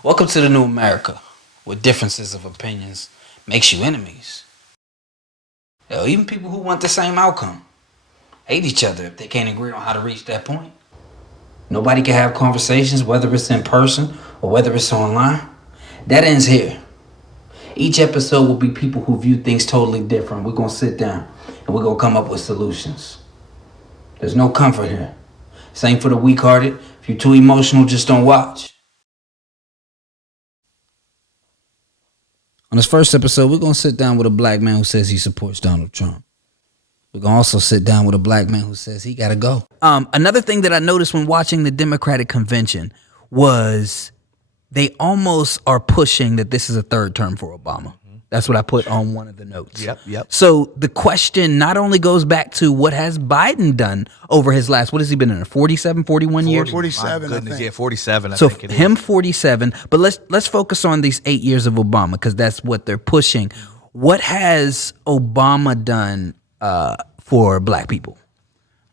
Welcome to the new America, where differences of opinions makes you enemies. Hell, even people who want the same outcome hate each other if they can't agree on how to reach that point. Nobody can have conversations, whether it's in person or whether it's online. That ends here. Each episode will be people who view things totally different. We're going to sit down and we're going to come up with solutions. There's no comfort here. Same for the weak-hearted. If you're too emotional, just don't watch. On this first episode, we're going to sit down with a black man who says he supports Donald Trump. We're going to also sit down with a black man who says he got to go. Another thing that I noticed when watching the Democratic convention was they almost are pushing that this is a third term for Obama. That's what I put on one of the notes. Yep. So the question not only goes back to what has Biden done over his last, what has he been in, 47, 41 years? 47, My I goodness, think. yeah, 47. So I think it him is. 47, but let's focus on these 8 years of Obama because that's what they're pushing. What has Obama done for black people?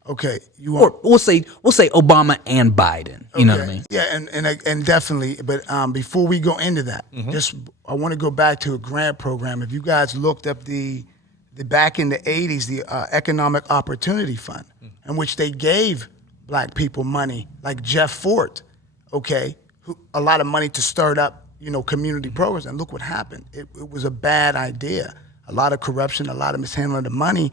Okay, you Or want? we'll say Obama and Biden. You know what I mean? Yeah, and definitely. But before we go into that, I want to go back to a grant program. If you guys looked up the back in the '80s, the Economic Opportunity Fund, in which they gave black people money, like Jeff Fort, a lot of money to start up, community programs. And look what happened. It was a bad idea. A lot of corruption, a lot of mishandling of money.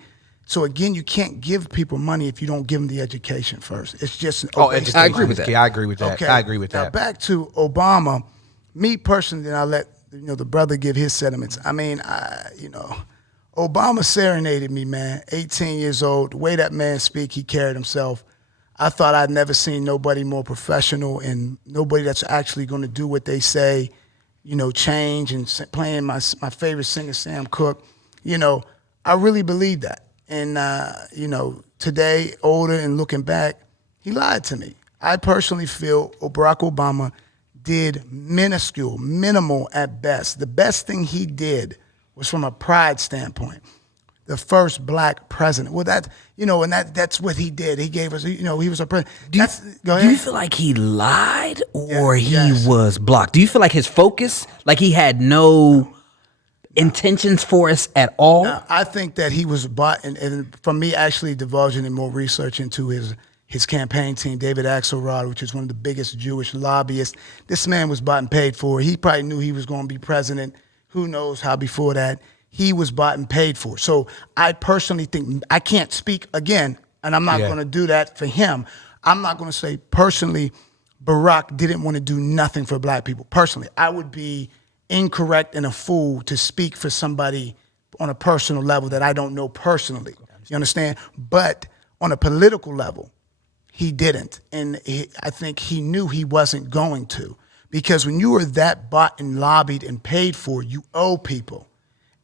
So again, you can't give people money if you don't give them the education first. It's just Education. I agree with that. Yeah, I agree with that. Okay. I agree with Now that. back to Obama. Me personally, then I'll let the brother give his sentiments. I mean, Obama serenaded me, man. 18 years old. The way that man speak, he carried himself. I thought I'd never seen nobody more professional and nobody that's actually going to do what they say. Change and playing my favorite singer, Sam Cooke. I really believe that. And, today, older and looking back, he lied to me. I personally feel Barack Obama did minimal at best. The best thing he did was from a pride standpoint. The first black president. Well, that's what he did. He gave us, he was a president. Go ahead. Do you feel like he lied or yes. he was blocked? Do you feel like his focus, like he had no intentions for us at all? No, I think that he was bought, and from me actually divulging in more research into his campaign team, David Axelrod, which is one of the biggest Jewish lobbyists. This man was bought and paid for. He probably knew he was going to be president. Who knows how before that. He was bought and paid for. So I personally think, I can't speak again, and I'm not going to do that for him. I'm not going to say personally Barack didn't want to do nothing for black people. Personally, I would be incorrect and a fool to speak for somebody on a personal level that I don't know personally. You understand? But on a political level, he didn't. And I think he knew he wasn't going to. Because when you are that bought and lobbied and paid for, you owe people.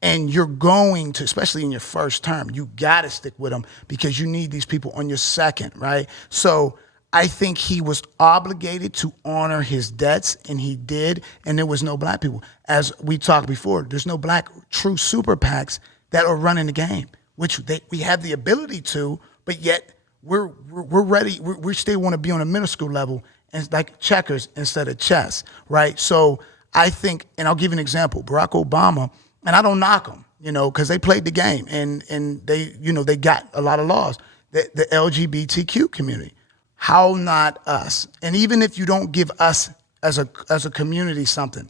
And you're going to, especially in your first term, you got to stick with them because you need these people on your second, right? So I think he was obligated to honor his debts, and he did, and there was no black people. As we talked before, there's no black true super PACs that are running the game, which we have the ability to, but yet we're ready. We still want to be on a middle school level and like checkers instead of chess, right? So I think, and I'll give you an example, Barack Obama, and I don't knock him, because they played the game and they, they got a lot of laws. The LGBTQ community. How not us? And even if you don't give us as a community something,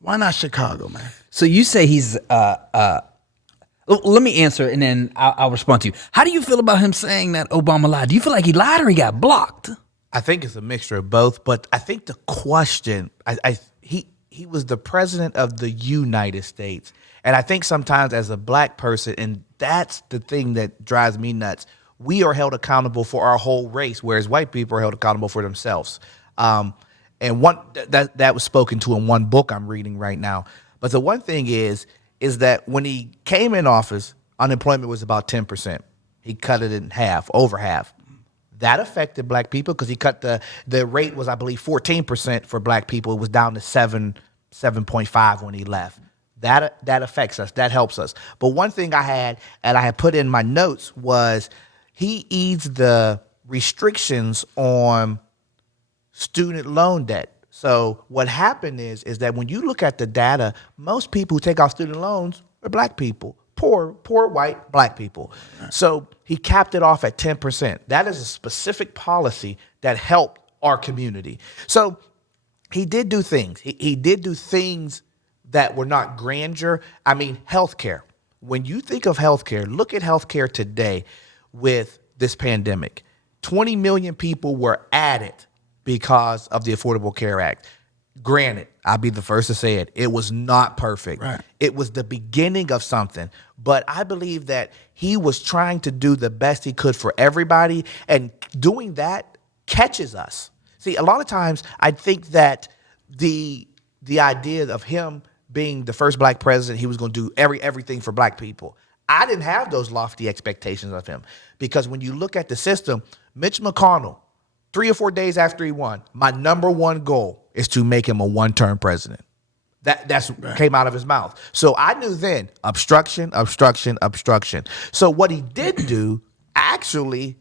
why not Chicago, man? So you say he's let me answer and then I'll respond to you. How do you feel about him saying that Obama lied? Do you feel like he lied or he got blocked? I think it's a mixture of both, but I think the question, he was the president of the United States. And I think sometimes as a black person, and that's the thing that drives me nuts, we are held accountable for our whole race, whereas white people are held accountable for themselves. And that was spoken to in one book I'm reading right now. But the one thing is that when he came in office, unemployment was about 10%. He cut it in half, over half. That affected black people because he cut the rate was, I believe, 14% for black people. It was down to 7.5 when he left. That affects us. That helps us. But one thing I had put in my notes was he eased the restrictions on student loan debt So what happened is that when you look at the data, most people who take out student loans are black people, poor white black people. So he capped it off at 10%. That is a specific policy that helped our community. So he did do things. He did do things that were not grandeur. I mean, healthcare. When you think of healthcare, look at healthcare today with this pandemic. 20 million people were added because of the Affordable Care Act. Granted, I'll be the first to say it. It was not perfect. Right. It was the beginning of something. But I believe that he was trying to do the best he could for everybody, and doing that catches us. See, a lot of times I think that the idea of him being the first black president, he was going to do everything for black people. I didn't have those lofty expectations of him, because when you look at the system, Mitch McConnell, 3 or 4 days after he won, my number one goal is to make him a one-term president. That's right. Came out of his mouth. So I knew then, obstruction. So what he did do actually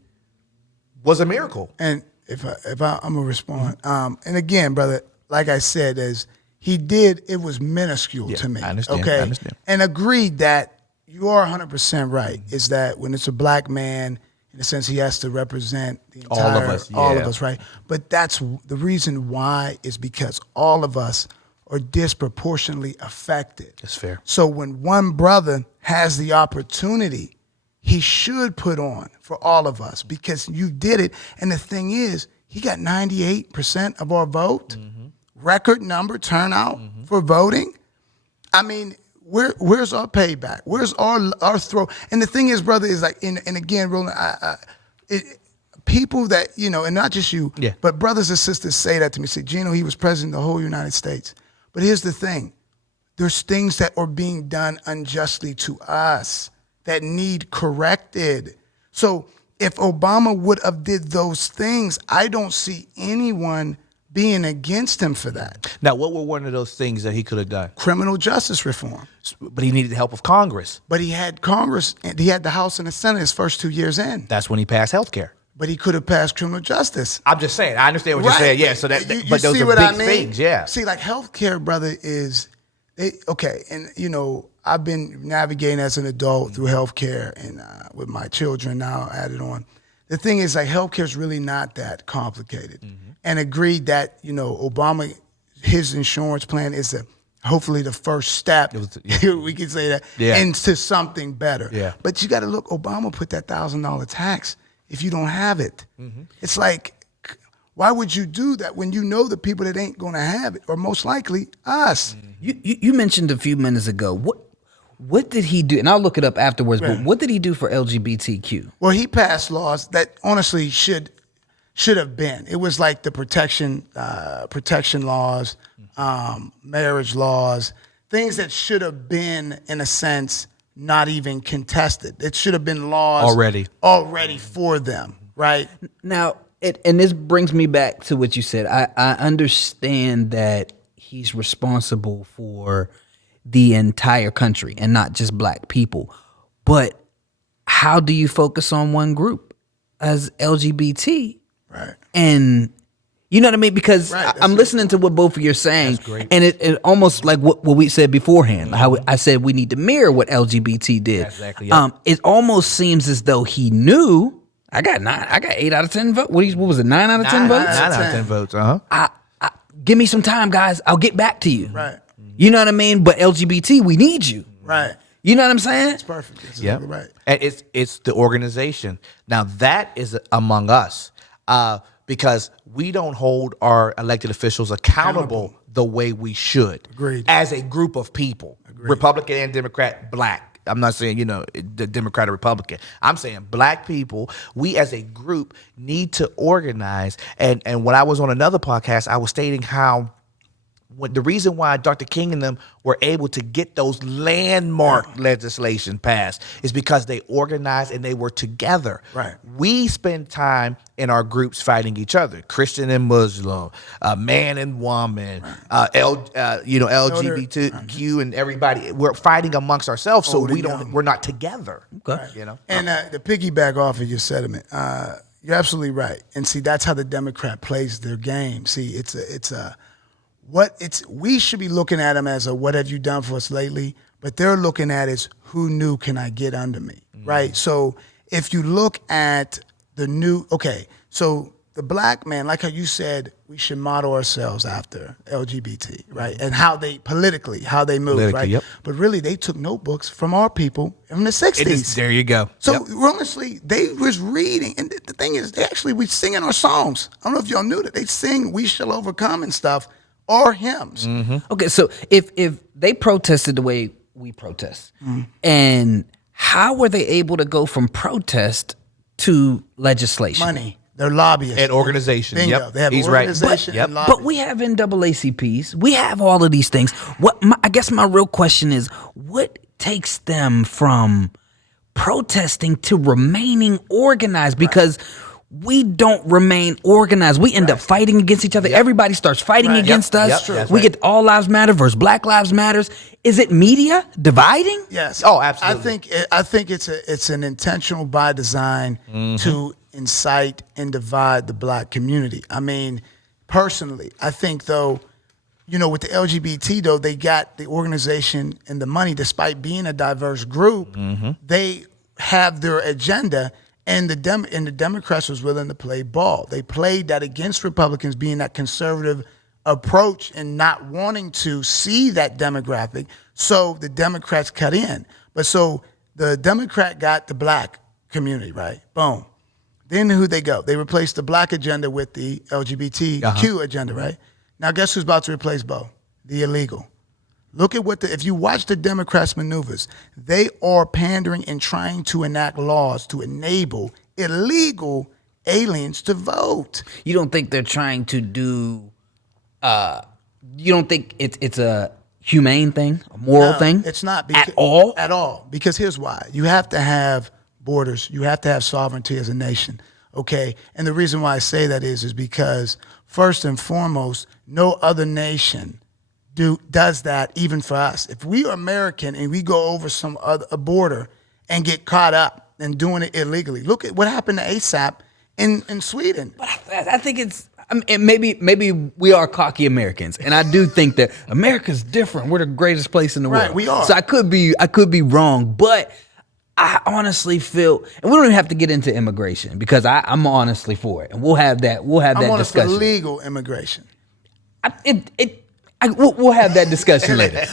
was a miracle. And if I'm gonna respond, and again, brother, like I said, as he did, it was minuscule to me. I understand. Okay, I understand. And agreed that you are 100% right. Is that when it's a black man, in a sense, he has to represent the entire, all of us, right? But that's the reason why, is because all of us are disproportionately affected. That's fair. So when one brother has the opportunity, he should put on for all of us, because you did it. And the thing is, he got 98% of our vote, record number turnout for voting. I mean, where's our payback? Where's our throw? And the thing is, brother, is like, and again, Roland, people that, and not just you, but brothers and sisters say that to me. Say, Gino, he was president of the whole United States. But here's the thing. There's things that are being done unjustly to us that need corrected. So if Obama would have did those things, I don't see anyone being against him for that. Now, what were one of those things that he could have done? Criminal justice reform. But he needed the help of Congress. But he had Congress, and he had the House and the Senate his first 2 years in. That's when he passed health care. But he could have passed criminal justice. I'm just saying. I understand what you're saying. Yeah. So but those are big things. Yeah. See, like healthcare, brother, is okay. And I've been navigating as an adult through healthcare, and with my children now added on. The thing is, like, healthcare is really not that complicated. And agreed that Obama, his insurance plan is hopefully the first step. We can say that into something better. Yeah. But you got to look. Obama put that $1,000 tax. If you don't have it, it's like, why would you do that when you know the people that ain't going to have it, or most likely us? You mentioned a few minutes ago, what did he do? And I'll look it up afterwards, but what did he do for LGBTQ? Well, he passed laws that honestly should have been. It was like the protection laws, marriage laws, things that should have been, in a sense, not even contested. It should have been laws already for them, right? Now, and this brings me back to what you said. I understand that he's responsible for the entire country and not just black people. But how do you focus on one group as LGBT? Right. And you know what I mean? Because I'm listening to what both of you are saying, and it almost like what we said beforehand. How I said we need to mirror what LGBT did. Exactly. It almost seems as though he knew. I got 8 out of 10 votes. What was it? 9 out of 10 votes? 9 out of 10 votes. Give me some time, guys. I'll get back to you. Right. You know what I mean? But LGBT, we need you. Right. You know what I'm saying? It's perfect. That's Yeah. exactly right. And it's the organization. Now that is among us. Because we don't hold our elected officials accountable the way we should. Agreed. As a group of people, Republican and Democrat, black. I'm not saying, the Democrat or Republican. I'm saying black people, we as a group need to organize. And when I was on another podcast, I was stating how the reason why Dr. King and them were able to get those landmark legislation passed is because they organized and they were together. Right. We spend time in our groups fighting each other, Christian and Muslim, man and woman, LGBTQ and everybody. We're fighting amongst ourselves, so we're not together. Okay. And to piggyback off of your sentiment, you're absolutely right. And see, that's how the Democrat plays their game. See, it's a we should be looking at them as a what have you done for us lately, but they're looking at is who new can I get under me, right? So if you look at the new, so the black man, like how you said, we should model ourselves after LGBT, right? And how they move, right? Yep. But really, they took notebooks from our people in the 60s. There you go. So honestly, they was reading, and the thing is, we singing our songs. I don't know if y'all knew that they sing "We Shall Overcome" and stuff, or hymns. Okay, so if they protested the way we protest, and how were they able to go from protest to legislation? Money. They're lobbyists. And organization. Bingo. Yep. They have He's organization right. and But lobbyists. we have NAACPs. We have all of these things. I guess my real question is, what takes them from protesting to remaining organized? Because we don't remain organized. We end up fighting against each other. Everybody starts fighting against us. That's We right. get All Lives Matter versus Black Lives Matters. Is it media dividing? Yes. Oh, absolutely. I think it's an intentional by design to incite and divide the black community. I mean, personally, I think though, with the LGBT though, they got the organization and the money, despite being a diverse group, they have their agenda. And the Democrats was willing to play ball. They played that against Republicans being that conservative approach and not wanting to see that demographic. So the Democrats cut in. But so the Democrat got the black community, right? Boom. Then who they go? They replaced the black agenda with the LGBTQ agenda, right? Now guess who's about to replace Bo? The illegal. Look at if you watch the Democrats' maneuvers, they are pandering and trying to enact laws to enable illegal aliens to vote. You don't think they're trying to do? You don't think it's a humane thing, a moral thing? It's not at all. At all. Because here's why: you have to have borders. You have to have sovereignty as a nation. Okay, and the reason why I say that is because first and foremost, no other nation does that even for us. If we are American and we go over a border and get caught up and doing it illegally, look at what happened to ASAP in Sweden. But I think it's maybe we are cocky Americans, and I do think that America's different. We're the greatest place in the world. Right, we are. So I could be wrong, but I honestly feel, and we don't even have to get into immigration because I'm honestly for it, and we'll have that I'm on it for discussion. legal immigration. We'll have that discussion later.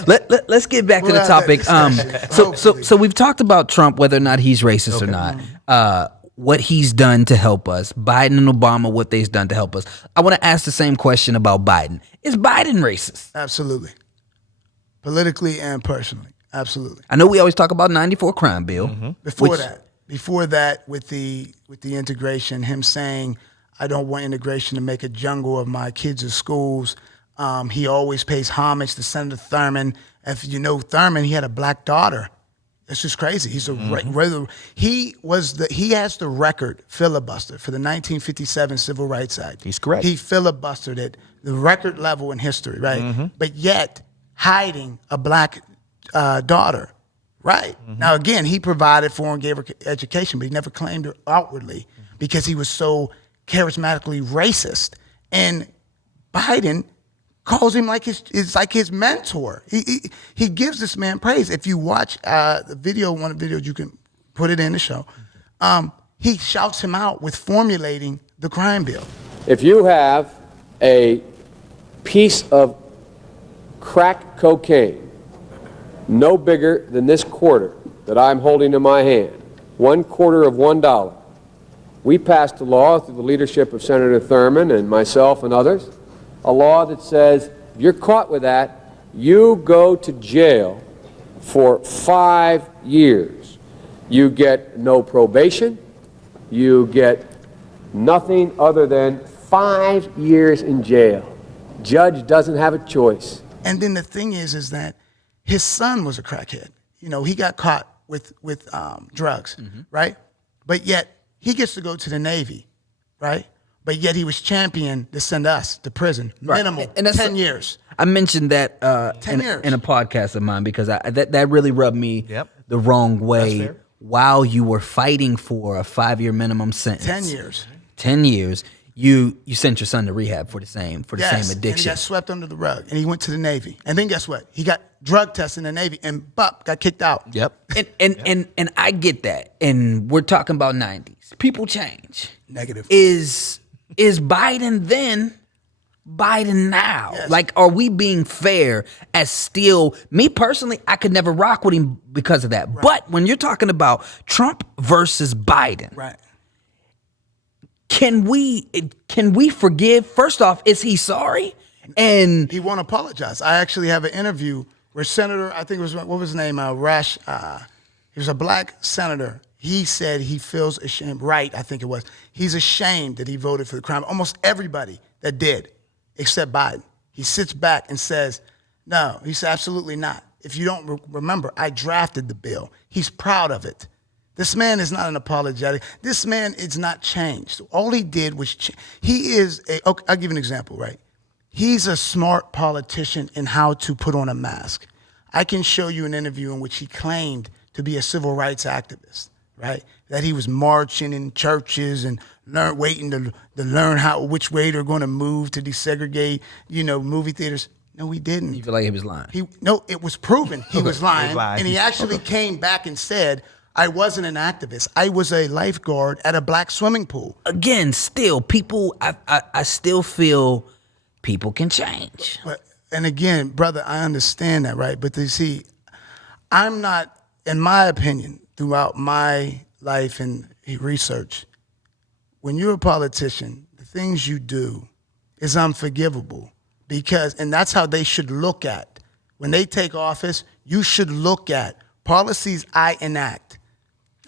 Let's get back to the We'll have topic. that discussion. So we've talked about Trump, whether or not he's racist or not. What he's done to help us. Biden and Obama, what they've done to help us. I want to ask the same question about Biden. Is Biden racist? Absolutely. Politically and personally. Absolutely. I know we always talk about 94 crime bill. Before that, with the integration, him saying, I don't want integration to make a jungle of my kids' schools. He always pays homage to Senator Thurman. If you know Thurman, he had a black daughter. It's just crazy. He's he has the record filibuster for the 1957 Civil Rights Act. He's correct. He filibustered it, the record level in history, right? But yet hiding a black daughter, right? Now again, he provided for and gave her education, but he never claimed her outwardly because he was so charismatically racist. And Biden calls him like his mentor. He gives this man praise. If you watch the video, one of the videos, you can put it in the show. He shouts him out with formulating the crime bill. If you have a piece of crack cocaine no bigger than this quarter that I'm holding in my hand, 1/4 of $1, we passed a law through the leadership of Senator Thurman and myself and others, a law that says if you're caught with that, you go to jail for 5 years. You get no probation. You get nothing other than 5 years in jail. Judge doesn't have a choice. And then the thing is that his son was a crackhead. He got caught with drugs, right? But yet he gets to go to the Navy, right? But yet he was championed to send us to prison, minimal, And that's 10 years. I mentioned that 10 years. in a podcast of mine because that really rubbed me the wrong way. fair. While you were fighting for a 5-year minimum sentence. 10 years. 10 years. you sent your son to rehab for the same Yes, same and he addiction. got swept under the rug, and he went to the Navy. And then guess what? He got drug tested in the Navy, and got kicked out. Yep. And I get that. And we're talking about 90s. People change. Negative. Is Biden then Biden now? Yes. Like, are we being fair as still, me personally, I could never rock with him because of that. Right. But when you're talking about Trump versus Biden, Right. Can we forgive? First off, is he sorry? And He won't apologize. I actually have an interview where Senator, I think it was, what was his name? Rash, he was a black senator. He said he feels ashamed, Wright, I think it was. He's ashamed that he voted for the crime. Almost everybody that did, except Biden. He sits back and says, no, he said, absolutely not. If you don't remember, I drafted the bill. He's proud of it. This man is not an apologetic. This man is not changed. All he did was I'll give you an example, right? He's a smart politician in how to put on a mask. I can show you an interview in which he claimed to be a civil rights activist, right? That he was marching in churches and waiting to learn which way they're going to move to desegregate, movie theaters. No, he didn't. you feel like he was lying? No, it was proven he was lying. And he actually came back and said, I wasn't an activist. I was a lifeguard at a black swimming pool. Again, still, people, I still feel people can change. And again, brother, I understand that, right? But you see, I'm not, in my opinion, throughout my life and research, when you're a politician, the things you do is unforgivable and that's how they should look at. When they take office, you should look at policies I enact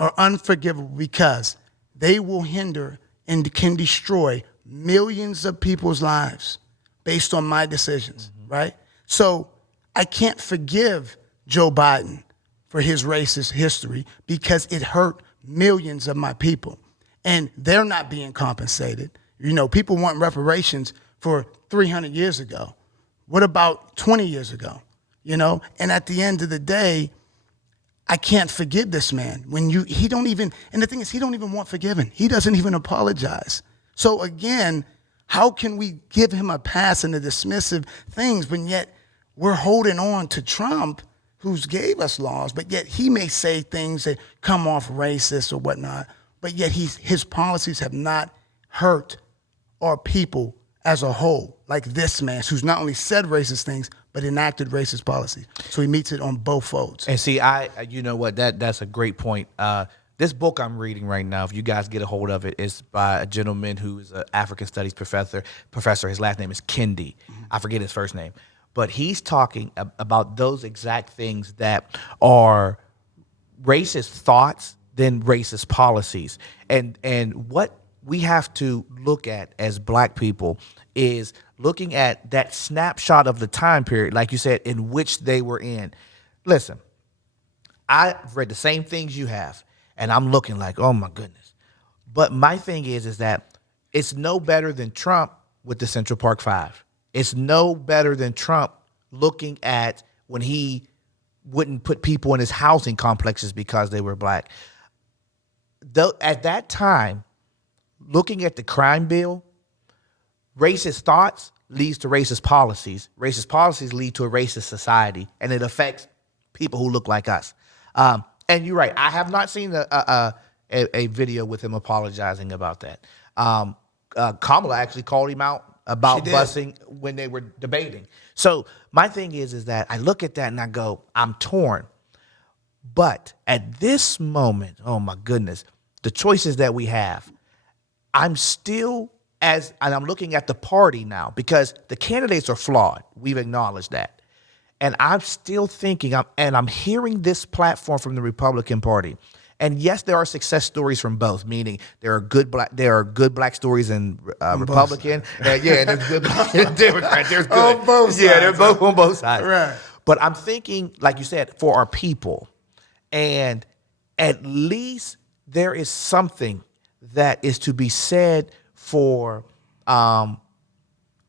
are unforgivable because they will hinder and can destroy millions of people's lives based on my decisions, right? So I can't forgive Joe Biden for his racist history because it hurt millions of my people. And they're not being compensated. People want reparations for 300 years ago. What about 20 years ago? And at the end of the day, I can't forgive this man and the thing is, he don't even want forgiven. He doesn't even apologize. So again, how can we give him a pass in the dismissive things when yet we're holding on to Trump, who's gave us laws, but yet he may say things that come off racist or whatnot, but yet his policies have not hurt our people as a whole, like this man, who's not only said racist things, but enacted racist policies. So he meets it on both folds. And see, you know what, that's a great point. This book I'm reading right now, if you guys get a hold of it, is by a gentleman who is an African studies professor. His last name is Kendi. I forget his first name. But he's talking about those exact things that are racist thoughts, then racist policies. And what we have to look at as black people is looking at that snapshot of the time period, like you said, in which they were in. Listen, I've read the same things you have, and I'm looking like, oh my goodness. But my thing is that it's no better than Trump with the Central Park Five. It's no better than Trump looking at when he wouldn't put people in his housing complexes because they were black. Though at that time, looking at the crime bill, racist thoughts leads to racist policies. Racist policies lead to a racist society, and it affects people who look like us. And you're right. I have not seen a video with him apologizing about that. Kamala actually called him out about busing when they were debating. So my thing is that I look at that and I go, I'm torn. But at this moment, oh my goodness, the choices that we have, I'm still and I'm looking at the party now because the candidates are flawed. We've acknowledged that. And I'm still thinking, I'm hearing this platform from the Republican Party. And yes, there are success stories from both, meaning there are good black stories in Republican. And there's good black in Democrat. There's good. On both sides. Yeah, they're both on both sides. Right. But I'm thinking, like you said, for our people. And at least there is something that is to be said for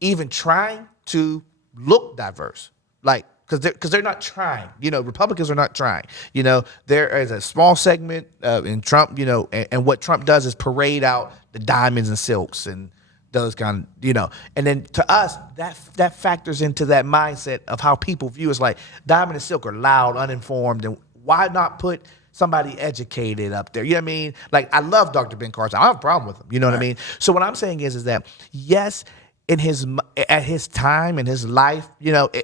even trying to look diverse. Like, because they're not trying. Republicans are not trying. There is a small segment in Trump, and what Trump does is parade out the diamonds and silks and those kind of, and then to us, that factors into that mindset of how people view us. Like Diamond and Silk are loud, uninformed, and why not put somebody educated up there? You know what I mean? Like, I love Dr. Ben Carson. I don't have a problem with him. You know what I mean? So what I'm saying is that, yes, at his time in his life,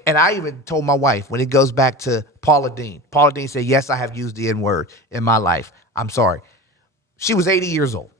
and I even told my wife when it goes back to Paula Deen. Paula Deen said, yes, I have used the N-word in my life. I'm sorry. She was 80 years old.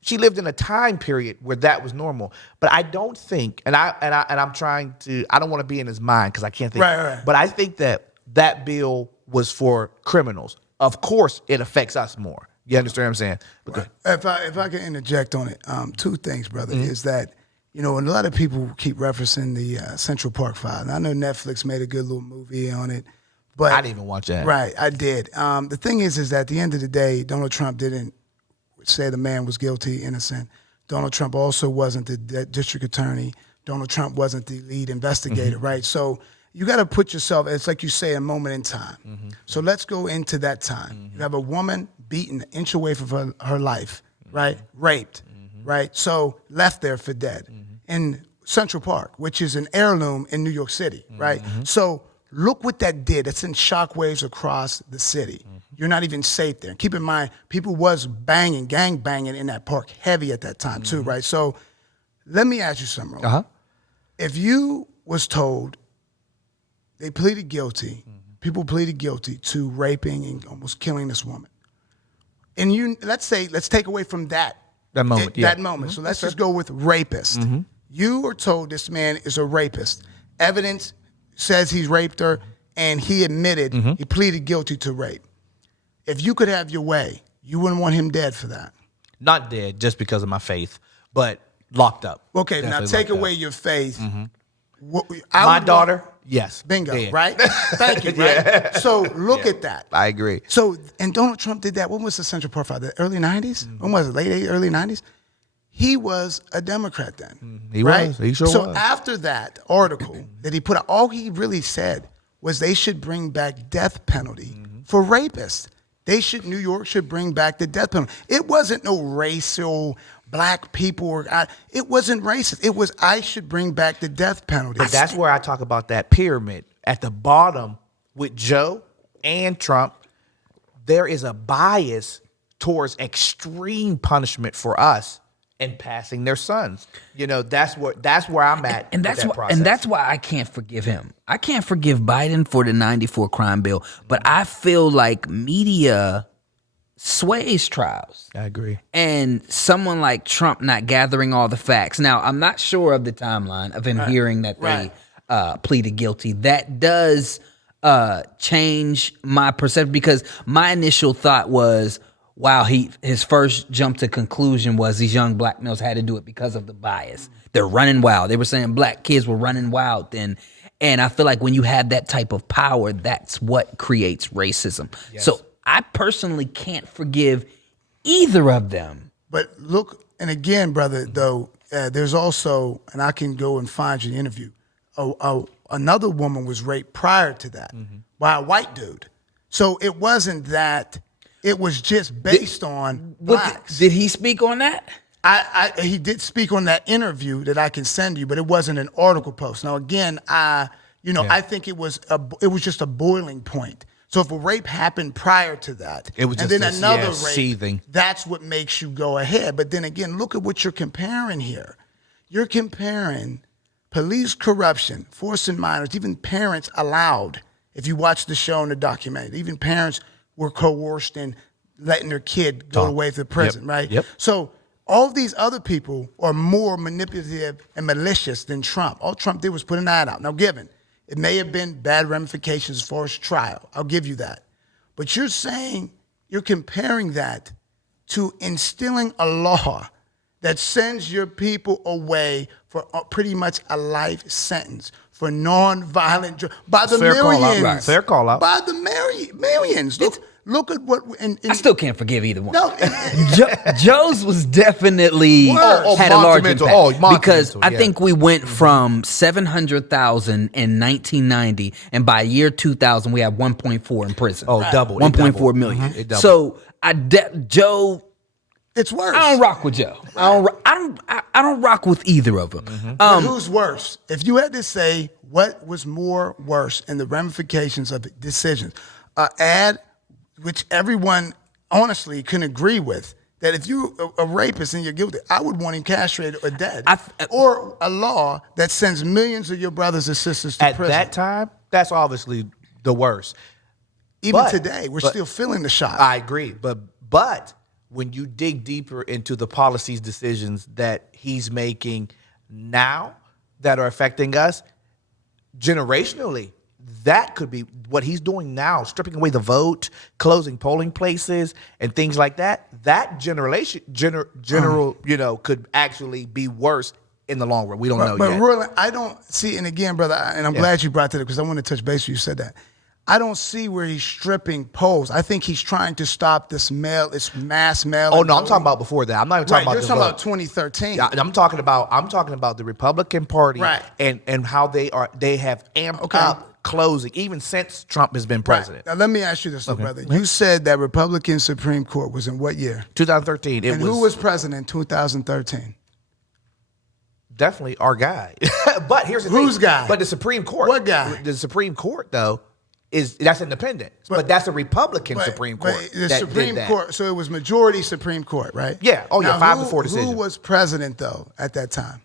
She lived in a time period where that was normal. But I don't think, I'm trying to, I don't want to be in his mind because I can't think. Right. But I think that bill was for criminals. Of course, it affects us more. You understand what I'm saying? Right. If I can interject on it, two things, brother, is that, and a lot of people keep referencing the Central Park Five. And I know Netflix made a good little movie on it. But I didn't even watch that. Right, I did. The thing is that at the end of the day, Donald Trump didn't say the man was guilty, innocent. Donald Trump also wasn't the district attorney. Donald Trump wasn't the lead investigator, right? So you got to put yourself, it's like you say, a moment in time. So let's go into that time. You have a woman beaten an inch away from her life, right? Raped, right? So left there for dead in Central Park, which is an heirloom in New York City, right? So look what that did. It's in shockwaves across the city. You're not even safe there. Keep in mind, people was gang banging in that park heavy at that time too, right? So let me ask you something, Roland. If you was told they pleaded guilty, people pleaded guilty to raping and almost killing this woman, and let's take away from that moment, that moment. So let's just go with rapist. You are told this man is a rapist. Evidence says he's raped her, and he admitted he pleaded guilty to rape. If you could have your way, you wouldn't want him dead for that. Not dead just because of my faith, but locked up. Okay, Definitely now take locked away up. your faith. My daughter, yes. Bingo, dead. right? Thank you, right? So look at that. I agree. So, and Donald Trump did that. When was the Central Park Five? The early 90s? When was it? Late 80s, early 90s? He was a Democrat then. He right? was. He sure so was. After that article that he put out, all he really said was they should bring back death penalty for rapists. New York should bring back the death penalty. It wasn't no racial black people. It wasn't racist. It was I should bring back the death penalty. And that's where I talk about that pyramid. At the bottom with Joe and Trump, there is a bias towards extreme punishment for us and passing their sons. That's where I'm at. And that's why I can't forgive him. I can't forgive Biden for the 94 crime bill, but I feel like media sways trials. I agree. And someone like Trump not gathering all the facts. Now, I'm not sure of the timeline of him hearing that they pleaded guilty. That does change my perception, because my initial thought was, wow, his first jump to conclusion was these young black males had to do it because of the bias. They're running wild. They were saying black kids were running wild then. And I feel like when you have that type of power, that's what creates racism. Yes. So I personally can't forgive either of them. But look, and again, brother, though, there's also, and I can go and find you the interview, another woman was raped prior to that by a white dude. So it wasn't that. It was just based on blacks. Did he speak on that? He did speak on that interview that I can send you, but it wasn't an article post. Now, again, I think it was just a boiling point. So if a rape happened prior to that, it was and just then another rape, seething. That's what makes you go ahead. But then again, look at what you're comparing here. You're comparing police corruption, forcing minors, even parents allowed. If you watch the show and the documentary, even parents were coerced in letting their kid go away to prison, right? Yep. So all of these other people are more manipulative and malicious than Trump. All Trump did was put an ad out. Now, given it may have been bad ramifications as far as trial, I'll give you that. But you're comparing that to instilling a law that sends your people away for pretty much a life sentence for nonviolent by the Fair millions. Call out, right. Fair call out. By the millions. Look at what. I still can't forgive either one. No, Joe's was definitely had a large impact because I think we went from 700,000 in 1990, and by year 2000 we have 1.4 in prison. Oh, double. 1.4 million. Mm-hmm. So Joe, It's worse. I don't rock with Joe. I don't rock with either of them. But who's worse? If you had to say what was more worse in the ramifications of the decisions, ad, which everyone honestly can agree with, that if you're a rapist and you're guilty, I would want him castrated or dead. Or a law that sends millions of your brothers and sisters to prison. At that time, that's obviously the worst. Even today, we're still feeling the shock. I agree. But when you dig deeper into the policies decisions that he's making now that are affecting us, generationally, that could be what he's doing now, stripping away the vote, closing polling places, and things like that. That could actually be worse in the long run. We don't know yet. But Roylin, I don't see, and again, brother, and I'm glad you brought that up because I want to touch base with you said that. I don't see where he's stripping polls. I think he's trying to stop this mass mail. Oh no, I'm talking about before that. I'm not even talking about you're the talking vote. about 2013. Yeah, I'm talking about the Republican Party, and how they have amped up closing even since Trump has been president. Now let me ask you this, brother. You said that Republican Supreme Court was in what year? 2013. Who was president in 2013? Definitely our guy. But here's the thing. Whose guy? But the Supreme Court. What guy? The Supreme Court, though, that's independent. But that's a Republican Supreme Court. The Supreme Court, so it was majority Supreme Court, right? Yeah. Oh, yeah, 5-4 decision. Who was president, though, at that time?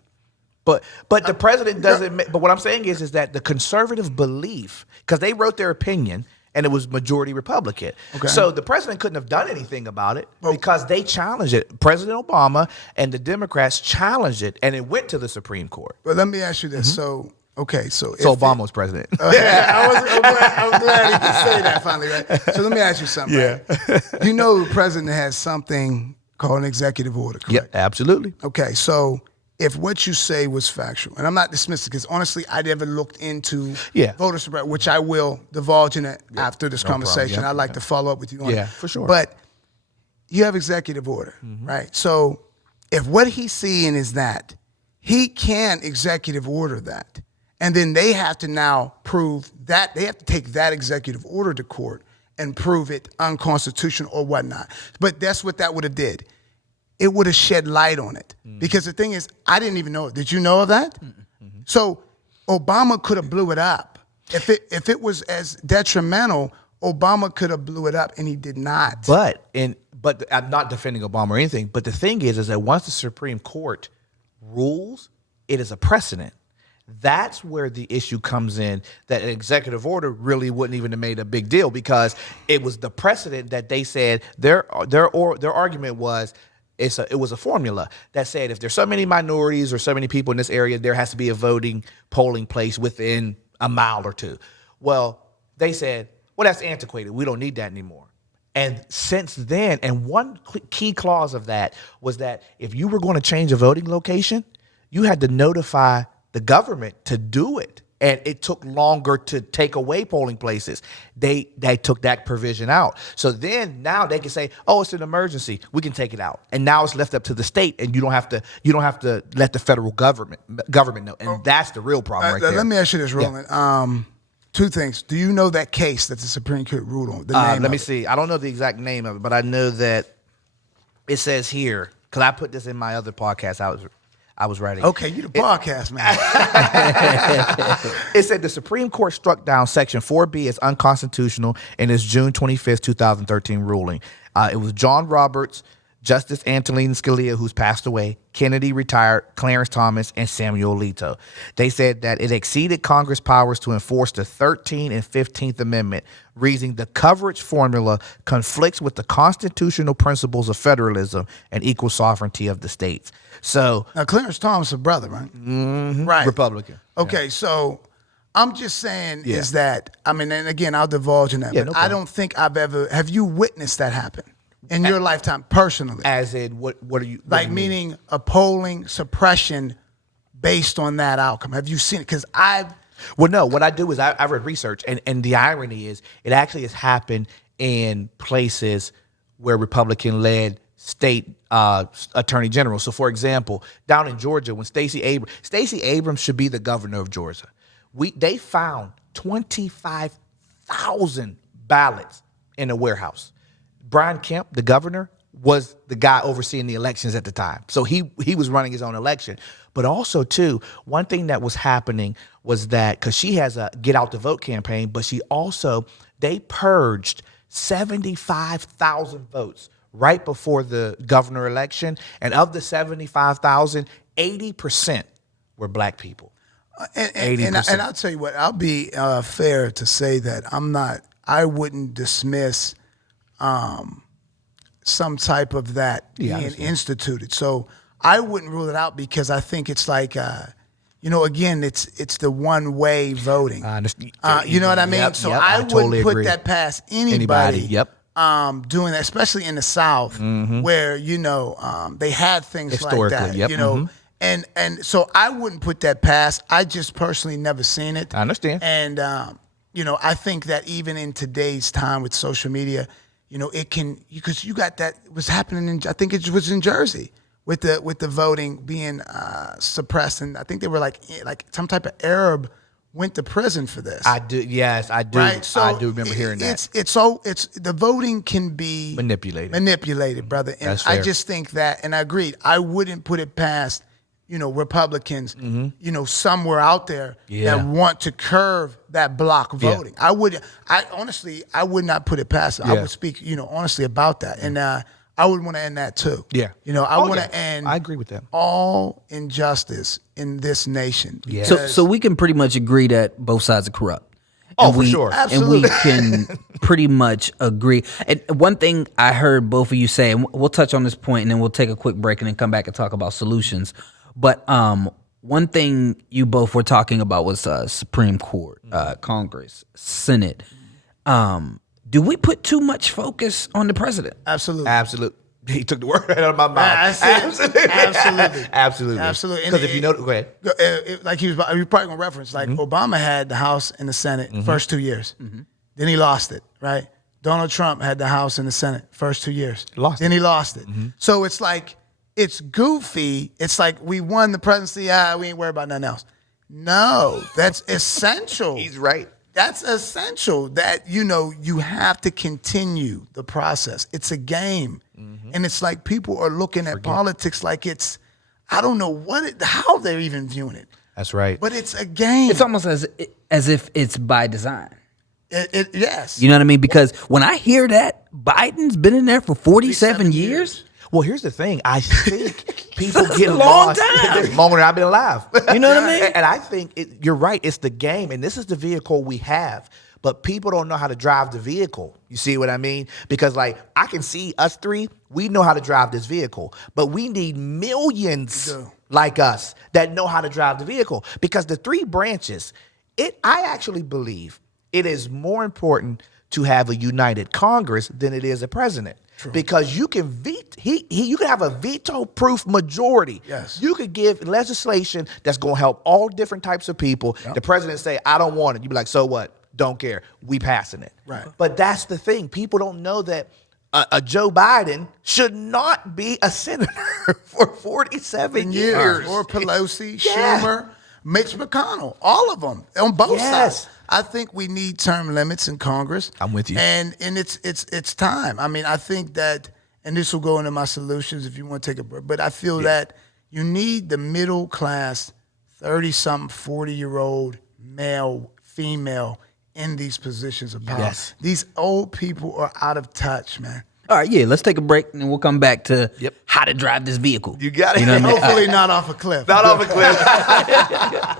But the president doesn't. But what I'm saying is that the conservative belief, because they wrote their opinion, and it was majority Republican. Okay. So the president couldn't have done anything about it because they challenged it. President Obama and the Democrats challenged it, and it went to the Supreme Court. But let me ask you this. So Obama was president. I'm glad he could say that finally, right? So let me ask you something. Yeah. Right? You know the president has something called an executive order, correct? Yeah, absolutely. Okay, so if what you say was factual, and I'm not dismissing because honestly, I never looked into voter suppression, which I will divulge in it after this conversation. I'd like to follow up with you on it. Yeah, for sure. But you have executive order, right? So if what he's seeing is that, he can executive order that. And then they have to now prove that, they have to take that executive order to court and prove it unconstitutional or whatnot. But that's what that would have did. It would have shed light on it. Because the thing is, I didn't even know it. Did you know of that? So Obama could have blew it up. If it was as detrimental, Obama could have blew it up, and he did not. But I'm not defending Obama or anything. But the thing is that once the Supreme Court rules, it is a precedent. That's where the issue comes in, that an executive order really wouldn't even have made a big deal because it was the precedent that they said their argument was it was a formula that said if there's so many minorities or so many people in this area, there has to be a polling place within a mile or two. Well, they said, well, that's antiquated. We don't need that anymore. And since then, and one key clause of that was that if you were going to change a voting location, you had to notify the government to do it. And it took longer to take away polling places. They took that provision out. So then now they can say, oh, it's an emergency. We can take it out. And now it's left up to the state, and you don't have to let the federal government know. And that's the real problem right there. Let me ask you this, Roylin. Yeah. Two things. Do you know that case that the Supreme Court ruled on? Let me see. I don't know the exact name of it, but I know that it says here, because I put this in my other podcast I was writing. Okay, you the podcast man. It said the Supreme Court struck down Section 4B as unconstitutional in its June 25th, 2013 ruling. It was John Roberts, Justice Antonin Scalia, who's passed away, Kennedy retired, Clarence Thomas, and Samuel Alito. They said that it exceeded Congress' powers to enforce the 13th and 15th Amendment, reasoning the coverage formula conflicts with the constitutional principles of federalism and equal sovereignty of the states. So now Clarence Thomas is a brother, right? Mm-hmm. Right. Republican. Okay, so I'm just saying is that, I mean, and again, I'll divulge in that, but I don't think have you witnessed that happen in your lifetime personally? As in, what are you? Like meaning a polling suppression based on that outcome. Have you seen it? Because Well, no, what I do is I read research, and the irony is it actually has happened in places where Republican-led state attorney general. So, for example, down in Georgia, when Stacey Abrams should be the governor of Georgia, they found 25,000 ballots in a warehouse. Brian Kemp, the governor, was the guy overseeing the elections at the time. So he was running his own election. But also, too, one thing that was happening was that, because she has a Get Out the Vote campaign, but they purged 75,000 votes right before the governor election. And of the 75,000, 80% were black people. And I'll tell you what, I'll be fair to say that I wouldn't dismiss some type of that being instituted. So I wouldn't rule it out, because I think it's like, again, it's the one-way voting. I understand. You know what I mean? I wouldn't totally put agree. that past anybody. Yep. Doing that, especially in the South, where they had things like that. Yep. And so I wouldn't put that past. I just personally never seen it. I understand. And I think that even in today's time with social media, it can, because you got that was happening in, I think it was in Jersey with the voting being suppressed, and I think they were like some type of Arab went to prison for this. I do. Yes, I do. Right? So I do remember hearing that. It's the voting can be manipulated, brother. And That's fair. I just think that, and I agreed, I wouldn't put it past, Republicans, somewhere out there that want to curve that block voting. I would not put it past. I would speak, honestly about that. And I would want to end that too. Yeah. I want to end. I agree with that. All injustice in this nation. Yeah. So we can pretty much agree that both sides are corrupt. Oh, for sure. Absolutely. And we can pretty much agree. And one thing I heard both of you say, and we'll touch on this point, and then we'll take a quick break and then come back and talk about solutions. But one thing you both were talking about was Supreme Court, Congress, Senate. Do we put too much focus on the president? Absolutely. He took the word right out of my mouth. Absolutely. Because if you know, go ahead. Like he was probably going to reference, like Obama had the House and the Senate first 2 years. Then he lost it, right? Donald Trump had the House and the Senate first 2 years. Then he lost it. So it's like, it's goofy. It's like we won the presidency. We ain't worried about nothing else. No, that's essential. He's right. That's essential, that, you have to continue the process. It's a game. And it's like people are looking at politics like it's, I don't know how they're even viewing it. That's right. But it's a game. It's almost as if it's by design. Yes. You know what I mean? Because when I hear that Biden's been in there for 47 years. Well, here's the thing. I think people That's get a long lost time. the moment I've been alive. You know what I mean? And I think you're right. It's the game, and this is the vehicle we have. But people don't know how to drive the vehicle. You see what I mean? Because, like, I can see us three, we know how to drive this vehicle. But we need millions like us that know how to drive the vehicle. Because the three branches, I actually believe it is more important to have a united Congress than it is a president. True. Because you can you can have a veto-proof majority. Yes. You could give legislation that's going to help all different types of people. Yep. The president say, I don't want it. You be like, so what? Don't care. We passing it. Right. But that's the thing. People don't know that a Joe Biden should not be a senator for 47 years. Or Pelosi, Schumer, Mitch McConnell, all of them on both sides. I think we need term limits in Congress. I'm with you. And it's time. I mean, I think that, and this will go into my solutions if you want to take a break, but I feel that you need the middle class, 30-something, 40-year-old male, female in these positions of power. Yes. These old people are out of touch, man. All right, let's take a break, and then we'll come back to how to drive this vehicle. You got it. Hopefully not off a cliff. Not off a cliff.